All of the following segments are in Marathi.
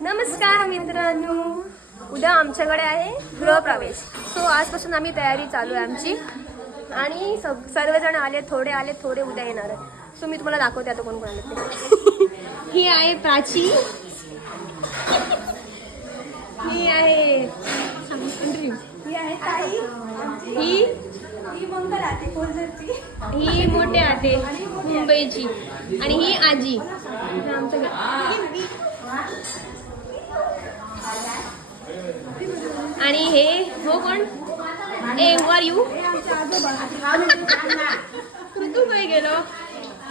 नमस्कार मित्रांनो, उद्या आमच्याकडे आहे गृहप्रवेश. सो आजपासून आम्ही तयारी चालू आहे आमची. आणि सर्वजण आले, थोडे उद्या येणार आहे. सो मी तुम्हाला दाखवते आता कोण कोण आले ते. ही आहे प्राची, ही आहे ताई, ही मंगल आते कोलजरची, ही मोठे आते मुंबईची, आणि ही आजी आमचं आणि हे हो कोण ए हू आर यू तू काय गेलो.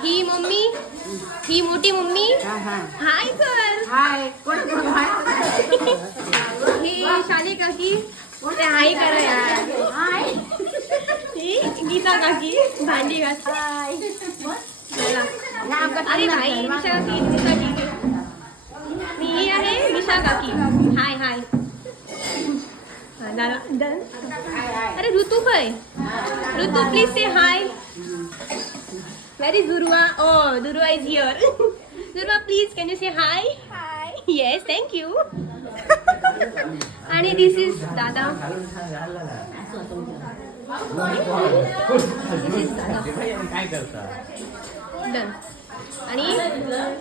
ही मम्मी, ही मोठी मम्मी हाय कर, ही शाली काकी ते हाय करा यार. ही गीता काकी भांडी घास. अरे भाई विशा काकी, गीता काकी. ही आहे विशा काकी. हाय हाय. अरे ऋतू काय, ऋतू please say high. Where is दुर्वा? ओ दुर्वा इज हियर. दुर्वा please can you say high? High. Yes thank you. आणि दिस इज दादा. डन. आणि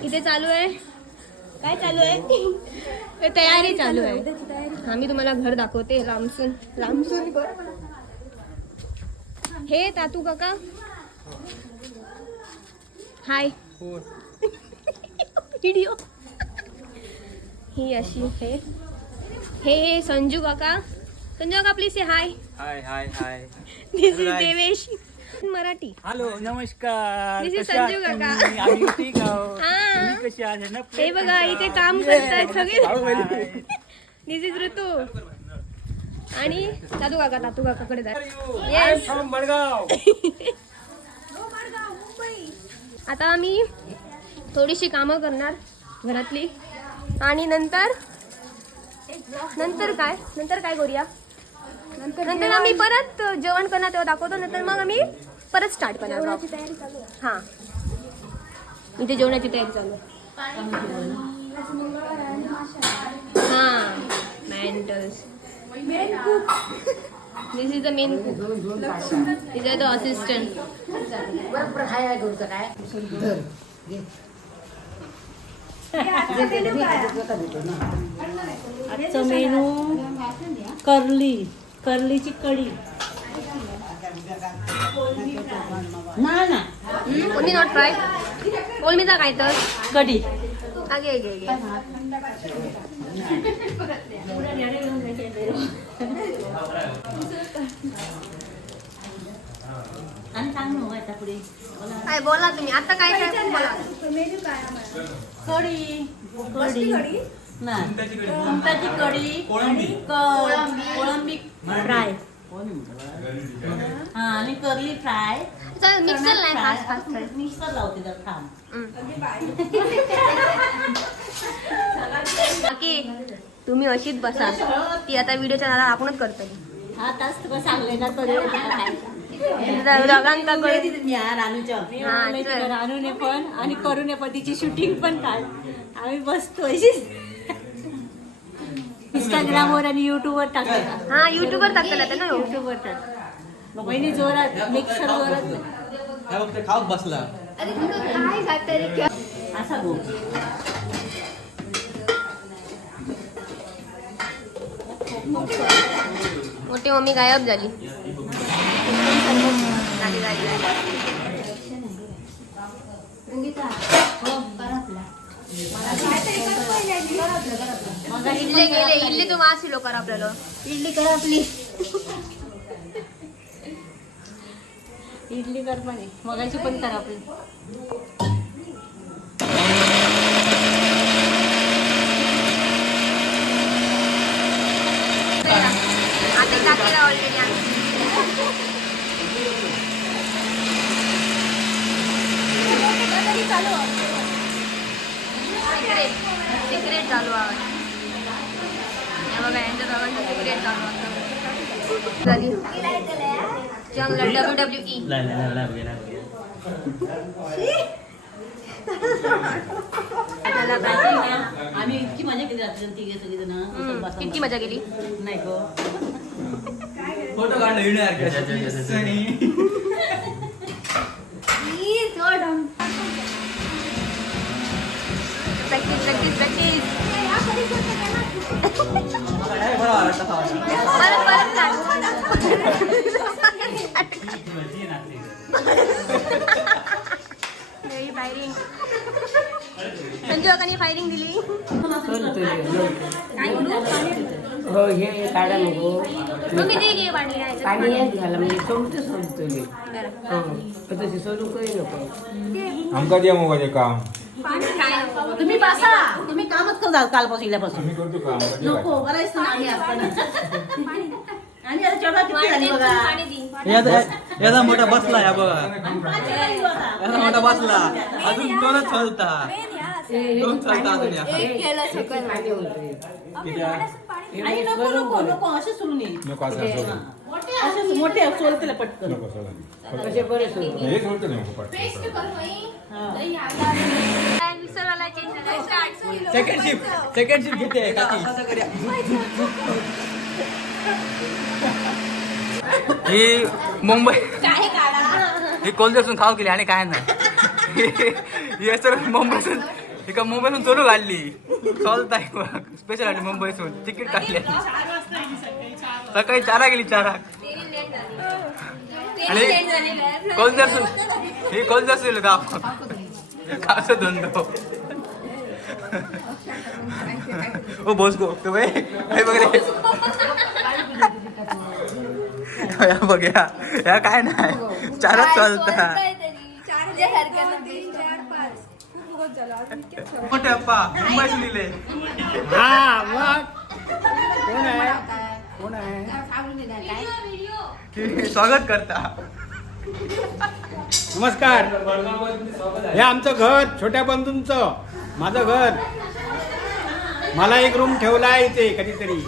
इथे चालू आहे, काय चालू आहे? तयारी चालू आहे. आम्ही तुम्हाला घर दाखवते लांबसून लांबसून. हे तातू काका हाय. व्हिडिओ. ही अशी हे हे संजू काका. संजू काका please say high. High high high. This is Devesh Marathi. Hello नमस्कार. दिस इज संजू काका. आम्ही ठीक आहोत. हा कशी आहे ना? हे बघा इथे काम करतायत सगळे. दिस इज ऋतू. आणि तातू काकाकडे जाय. येस मडगाव. आता आम्ही थोडीशी कामं करणार घरातली. आणि नंतर काय करूया? नंतर आम्ही परत जेवण करणार तेव्हा दाखवतो. नंतर मग आम्ही परत स्टार्ट करणार. हां इथे जेवणाची तयारी चालू. हां मॅन्टल्स. This is the main cook. This are the assistant. आजचा मेनू करलीची कढी. Only not fry. ओल मी काय तर कढी. आगे आणि सांग मग आता पुढे काय बोला तुम्ही आता. काय बोला. कढी मुंगटाची कढी, कोळंबी फ्राय. हा आणि करली फ्राय. मिक्सर नाही फास्ट मिक्सर लावते तर थांब. बाकी तुम्ही अशीच बसा. ती आता व्हिडिओच्या नादात आपणच करतो. हा तास तुला सांगले ना करूया रानूने पण आणि करूने पण तिची शूटिंग पण काढ. आम्ही बसतो इंस्टाग्रामवर आणि युट्यूबवर टाकतो. हा युट्यूबवर टाकलं ना. युट्यूबवर टाक. मग बहिणी जोरात मिक्सर जोरात खाऊत बसला. असा गो. मोठी मम्मी गायब झाली. इडली गेले. इडली तू मास लोक आपल्याला इडली कर आपली. इडली कर पण मगाची पण कर आपली. आता टाकेला ऑलरेडी आम्ही. सिक्रेट चालू आहे. बघा यांच्या दोघांचं सिक्रेट चालू आहे. झाली जंगल WWE. त्याला पाहिजे ना. आम्ही इतकी मजा केली रात्री तिघे सगळे जण किती मजा केली. नाही गो फोटो काढलं practice practice practice. Firing Sanju काकांनी फायरिंग दिली. हो हे काढा नको मग किती घे पाणी घ्यायचं. पाणी याच घाला म्हणजे सोडते सोडतले हो तशी सोडू काही नको आमका द्या मोबाईल काम तुम्ही बसा तुम्ही कामच करता कालपासून इल्यापासून आम्ही करतो काम आमका द्या नको करायचं ना आम्ही असताना आणि आता चढा किती झाली बघा पाणी दे. याचा मोठा बसला या बघा याचा मोठा बसला अजून दोनच चालता दोन चालता अजून या. आणि नको नको नको असे सोडून ये नको असं सोडू. असे मोठे सोडते पटकन नको सोडू. कसे बरे सोडू हे सोडतो नाही नको पाठ. विसरवाला चेंज झाला. स्टार्ट. सेकंड शिफ्ट घेते काकी. ही मुंबई काय काढा. ही कोलदरसून खाऊ केली आणि काय नाही ही सर मुंबईतून एका मुंबईतून चोरू काढली चालताय स्पेशल आली मुंबईतून तिकीट काढली सकाळी 4 गेली 4 आणि कोलदरसून ही कोलदरसून गाव खावचं धंदो ओ बोस गो तो भाई वगैरे या बघ या काय नाही 4च चालतात मोठे अप्पा मुंबईत लिहिले हा मग कोण आहे स्वागत करता. नमस्कार. हे आमचं घर छोट्या बंधूंचं माझं घर. मला एक रूम ठेवला आहे इथे कधीतरी.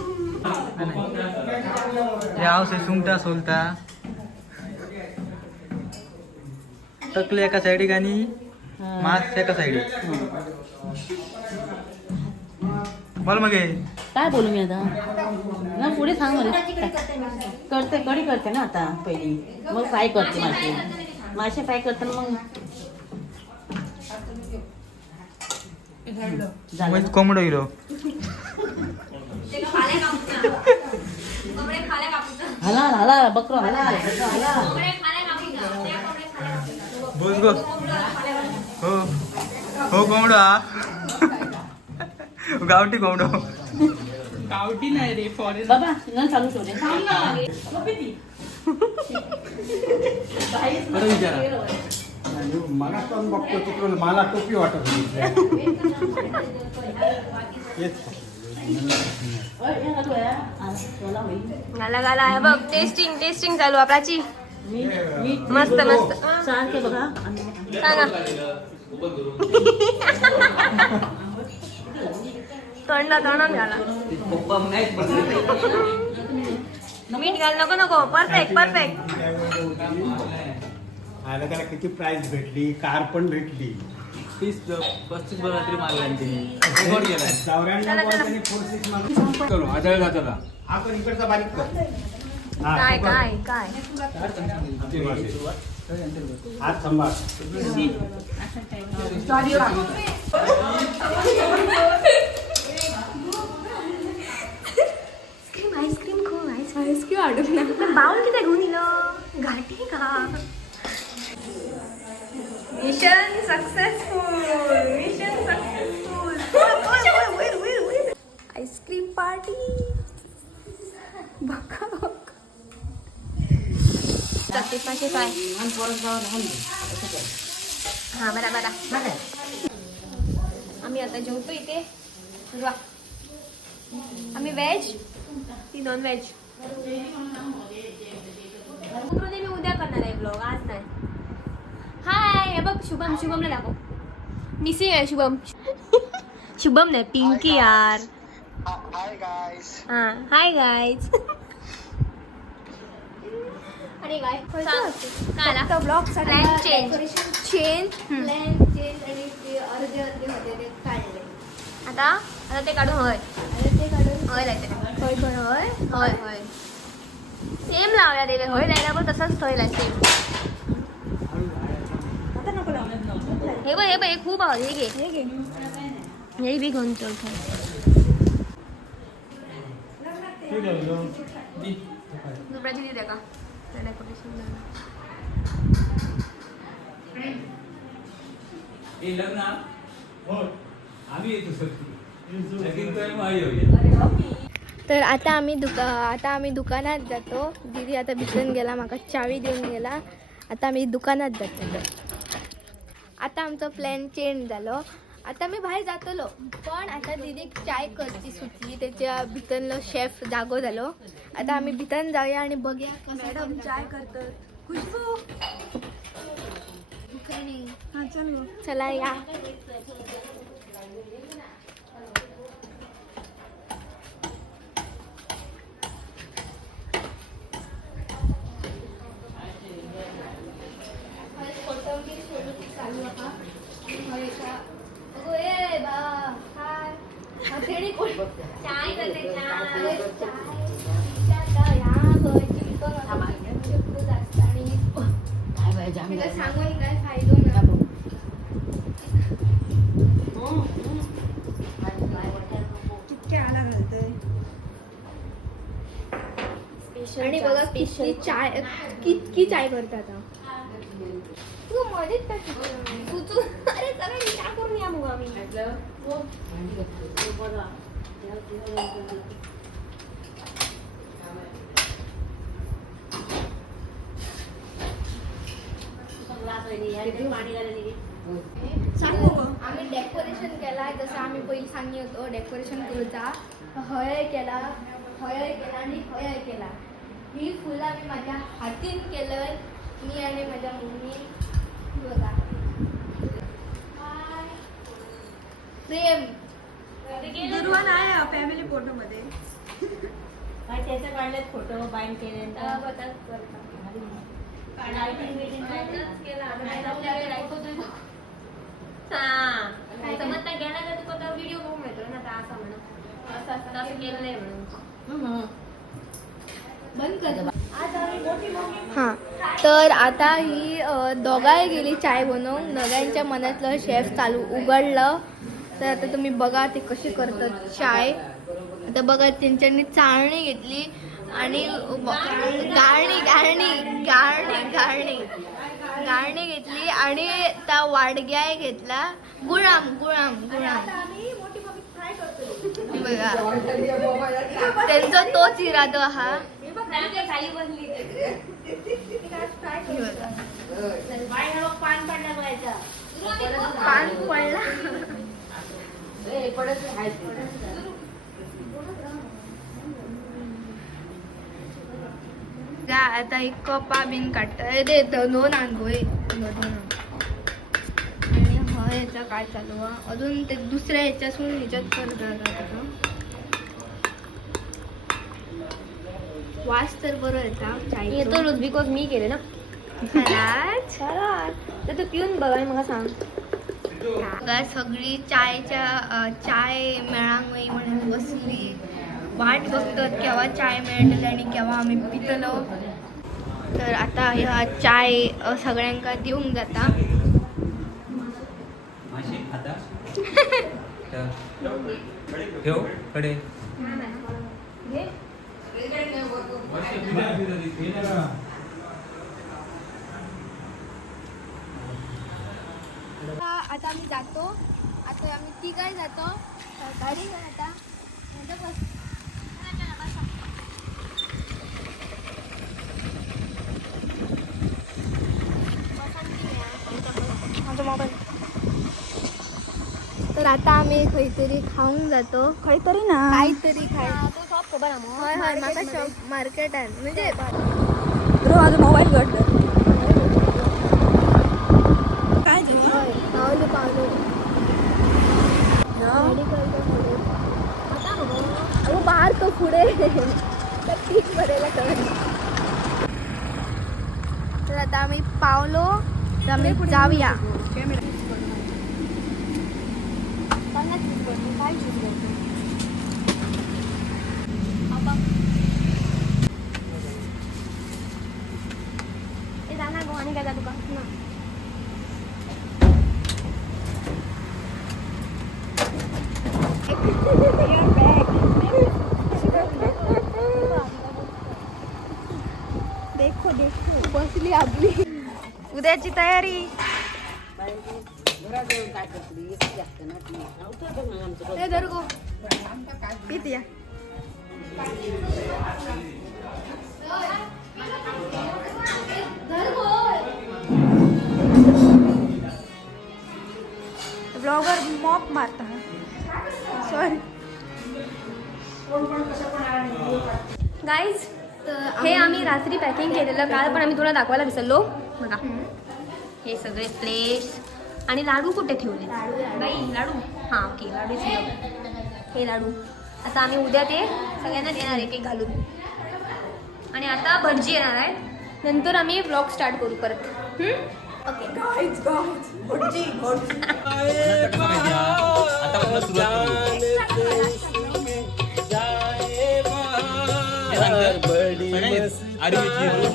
हे हाऊस आहे सुंगटा सोलता टकले एका साईडी आणि मास्क एका साईडी बोल मग काय बोलू मी आता ना पुढे सांग मला करते कढी करते ना आता पहिली मग फ्राय करते मासे फ्राय करताना मग कोंबडो हिरो हाला हाला बकरो हाला बोल गो हो हो कोंबडो हा गावठी कोंबडो गावठी नाही रे फॉरेस्ट. बाबा न चालू ठेवले मला पण बघतो तिकडून मला टोपी वाटत होती. गाला गाला आहे बघ. टेस्टिंग टेस्टिंग चालू आपल्याची. मस्त मस्त सांगते बघा सांगा. तळणं तळण घाला. मीठ घाल नको नको. Perfect perfect. आला त्याला किती प्राइस भेटली. कार पण भेटली. 30-35 बघा तरी मारला रेकॉर्ड केलाय. 94 बॉल त्यांनी 4-6 मारून चलो आदळ घातला. हा पण इकडचा बारीक कर. हा, काय बघ. काय काय हात सांभाळ. आईस्क्रीम खूप आईस्क्रीम आडून ना. पण बाउल किती घेऊन दिलं. घाटी का. Mission successful. Mission successful. Ice cream party बघा. पाचशे काय. हा बरा बरा. आम्ही आता जेवतो इथे. वा. आम्ही व्हेज ती नॉन व्हेज. मी उद्या करणार आहे ब्लॉग आज नाही. हाय हे बघ शुभम. शुभमला दाखव. मिसिंग आहे शुभम. शुभम नाही पिंकी यार. Hi guys. आणि काय फक्त block Plan change. Change plan change आणि ते अर्धे अर्धे होते ते काढले आता ते काढून होय आणि ते काढून होय लायते होय पण होय होय होय सेम लावल्या देवे होय लायला पण तसंच थोय लाय सेम आता नको लावण्यात हे बघ हे खूप आवाज हे घे हे घे हे बी घेऊन चल दुसऱ्याची दिली का डेकोरेशन तर आता आम्ही दुकानात जातो. दीदी आता भिजून गेला, माका चावी देऊन गेला. आता आम्ही दुकानात जातो. आता आमचा प्लॅन चेंज झालो. आता मी बाहेर जातलो, पण आता दीदी चाय करची सुटली, त्याच्या भितरलो शेफ जागो झालो. आता आम्ही भितन जाऊया आणि बघूया कसं मॅडम चाय करतात. खुशबू चला या. चाय करते सांगून काय फायदो ना. आणि बघा किती चाय करतात. तू मध्येच काय तू अरे चला चहा करून या मग आम्ही. आम्ही डेकोरेशन केला, जसं आम्ही पहिली सांगितलं होतो डेकोरेशन करूचा. हळद केला आणि हळद केला. ही फुलं आम्ही माझ्या हातीन केलं, मी आणि माझ्या मम्मी. बघा प्रेम दुर्वा नाही फॅमिली फोटो मध्ये त्याचे काढलेत फोटो बाईंड केले व्हिडिओ बघून येतो ना असं म्हणून असं केलं नाही म्हणून हां. तर आता ही दोघाही गेली चाय बनवून. दोघांच्या मनातलं शेफ चालू उघडलं. तर आता तुम्ही बघा ते कसे करतात चाय. आता बघा त्यांच्यानी चाळणी घेतली आणि गाळणी घेतली आणि त्या वाडग्याय घेतला. गुळाम बघा त्यांचा तोच इरादा हा. खाली बसली पान पडला बघायचा पान पडला. आता एक कपा बिन काढता दोन आणगोय आणि ह्याचा काय चालू आहे अजून ते दुसऱ्या ह्याच्यासून ह्याच्यात करतात. वास तर बरं येता येतो रोज बिकॉज मी केले ना. तर तू पिऊन बघा मला सांग. सगळी चाय मेळांगई म्हणून बसली, वाट बघतात केव्हा चाय मिळेल आणि केव्हा आम्ही पितलो. तर आता ह्या चाय सगळ्यांका देऊन जाता. ठेव कडे आता आम्ही जातो. आता आम्ही तिघाही जातो. गाडी आता माझा मोबाईल. तर आता आम्ही काहीतरी खाऊन जातो. काहीतरी खाय होय माझा शॉप मार्केट आहे म्हणजे माझा मोबाईल घडलं काय पावलो बाहेर तो पुढे ठीक बरेला कर. आता आम्ही पावलो तर आम्ही जाऊया. आणि काय तुका देखो देखो बसली आपली. उद्याची तयारी. हे धर गो पित या. ब्लॉगर मॉप मारता. सॉरी गाईज, हे आम्ही रात्री पॅकिंग केलेलं. काल पण आम्ही तुला दाखवायला विसरलो. बघा हे सगळे प्लेट्स आणि लाडू कुठे ठेवले बाई? लाडू हां ओके लाडू हे लाडू. आता आम्ही उद्या ते सगळ्यांना देणार एक एक घालून. आणि आता भटजी येणार आहे. नंतर आम्ही ब्लॉग स्टार्ट करू परत. ओके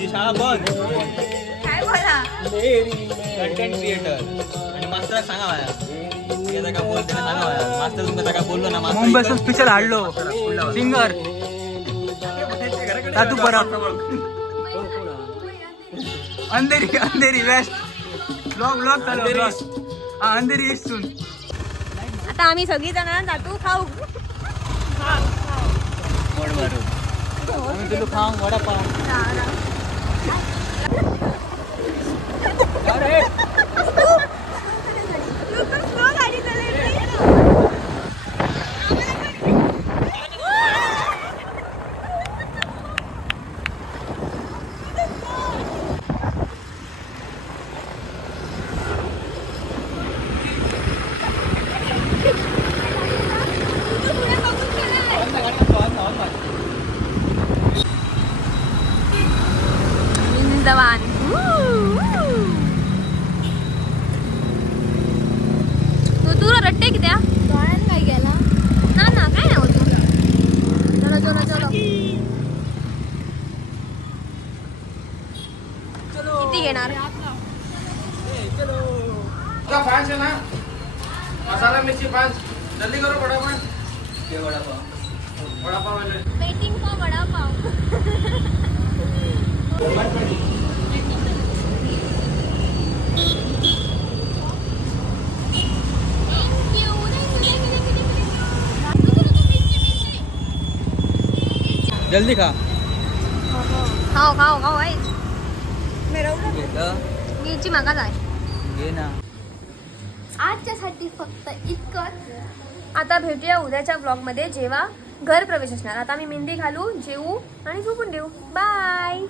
शाळा बंद. काय बोला कंटेंट क्रिएटर आणि मास्टर सांगा काय बोलते सांगा मास्टर तुमचा काय बोललो ना. मुंबईसून स्पेशल हाडलो सिंगर तू परत अंधेरी अंधेरी वेस्ट ब्लॉग चालू. अंधेरी ईस्ट सून. आता आम्ही सगळी जण जातो खाऊ. तुला खाऊ वडापाव. जवान तू रट्टे कित्या डोळ्यान काय गेला. ना ना काय नाही होतो. चलो चलो चलो किती घेणार? पाँच है ना, मसाला मिर्ची 5. जल्दी करो फटाफट. Vada pav waiting for vada pav. जल्दी खा. खाओ खाओ खाओ आहे. मिरची मागाच आहे. घे ना. आजच्यासाठी फक्त इतकंच. आता भेटूया उद्याच्या ब्लॉगमध्ये जेव्हा घर प्रवेश असणार. आता आम्ही मेहंदी घालू, जेवू आणि झोपून देऊ. बाय.